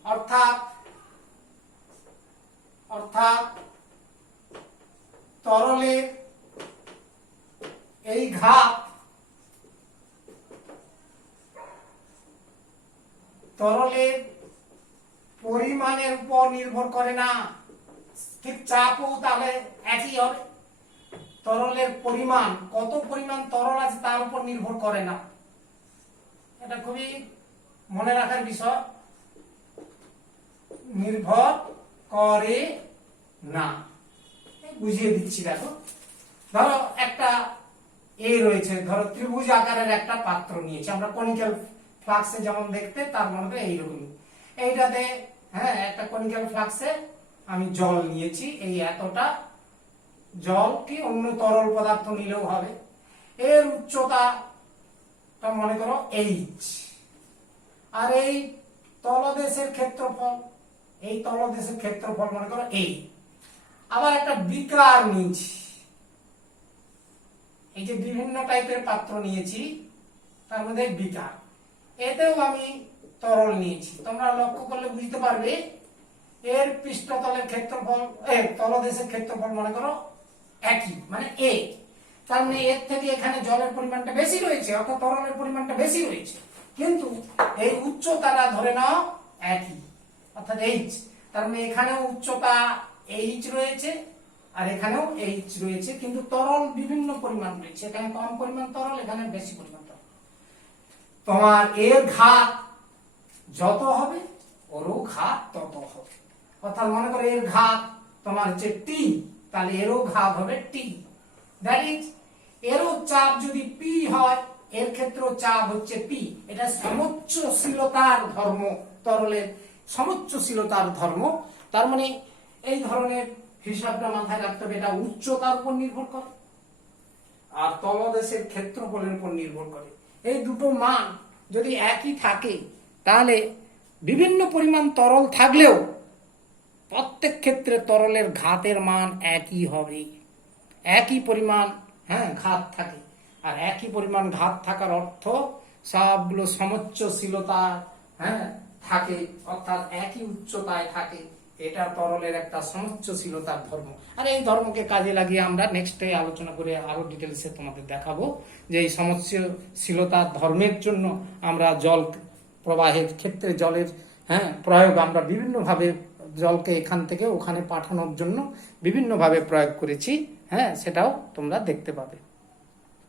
অর্থাৎ তরলের এই ঘাত তরলের পরিমাণের উপর নির্ভর করে না, ঠিক চাপও তাহলে একই হবে, তরলের পরিমাণ, কত পরিমাণ তরল আছে তার উপর নির্ভর করে না, এটা খুবই মনে রাখার বিষয়, নির্ভর করে না। বুঝিয়ে দিচ্ছি, দেখো ধরো একটা রয়েছে, ধরো ত্রিভুজ আকারের একটা পাত্র নিয়েছি আমরা, কনিক্যাল ফ্লাক্সে যেমন দেখতে, তার মধ্যে এইরকমই, এইটাতে, হ্যাঁ, একটা কনিক্যাল ফ্লাক্সে আমি জল নিয়েছি, এই এতটা জল, কি অন্য তরল পদার্থ নিলেও হবে, এর উচ্চতা মনে করো H, আর এই তলদেশের ক্ষেত্রফল, এই তলদেশের ক্ষেত্রফল মনে করো এই। আবার একটা বিকার নিয়েছি, এই যে বিভিন্ন টাইপের পাত্র নিয়েছি তার মধ্যে বিকার, এতেও আমি তরল নিয়েছি, তোমরা লক্ষ্য করলে বুঝতে পারবে এর পৃষ্ঠতলের ক্ষেত্রফল, তলদেশের ক্ষেত্রফল মনে করো একই, মানে A, তার মানে এর থেকে এখানে জলের পরিমাণটা বেশি রয়েছে, অর্থাৎ তরলের পরিমাণটা বেশি রয়েছে, কিন্তু এই উচ্চতাটা ধরে নাও একই, অর্থাৎ H, তার মানে এখানেও উচ্চতা H রয়েছে আর এখানেও H রয়েছে, কিন্তু তরল বিভিন্ন পরিমাণ রয়েছে, এখানে কম পরিমাণ তরল, এখানে বেশি পরিমাণ তরল। তোমার এর ঘাত যত হবে ওরও ঘাত তত হবে। অর্থাৎ মনে করো এর ঘাত তোমার হচ্ছে টি, তাহলে এরও ঘাত হবে টি। দ্যাট ইজ এরও চাপ যদি পি হয়, এর ক্ষেত্রেও চাপ হচ্ছে পি। এটা সমোচ্চশীলতার ধর্ম, তরলের সমোচ্চশীলতার ধর্ম। তার মানে এই ধরনের হিসাবটা মাথায় রাখতে হবে। এটা উচ্চতার উপর নির্ভর করে আর তলদেশের ক্ষেত্রফলের উপর নির্ভর করে। এই দুটো মান যদি একই থাকে তাহলে বিভিন্ন পরিমাণ তরল থাকলেও প্রত্যেক ক্ষেত্রে তরলের ঘাতের মান একই হবে। একই পরিমাণ ঘাত থাকে, আর একই পরিমাণ ঘাত থাকার অর্থ সবগুলো সমোচ্চশীলতা থাকে, অর্থাৎ একই উচ্চতায় থাকে। এটা তরলের একটা সমোচ্চশীলতার ধর্ম। আর এই ধর্মকে কাজে লাগিয়ে আমরা নেক্সটে আলোচনা করে আরো ডিটেলসে তোমাদের দেখাবো যে এই সমোচ্চশীলতার ধর্মের জন্য আমরা জল প্রবাহের ক্ষেত্রে জলের প্রয়োগ আমরা বিভিন্নভাবে জলকে এখান থেকে ওখানে পাঠানোর জন্য বিভিন্নভাবে প্রয়োগ করেছি। সেটাও তোমরা দেখতে পাবে।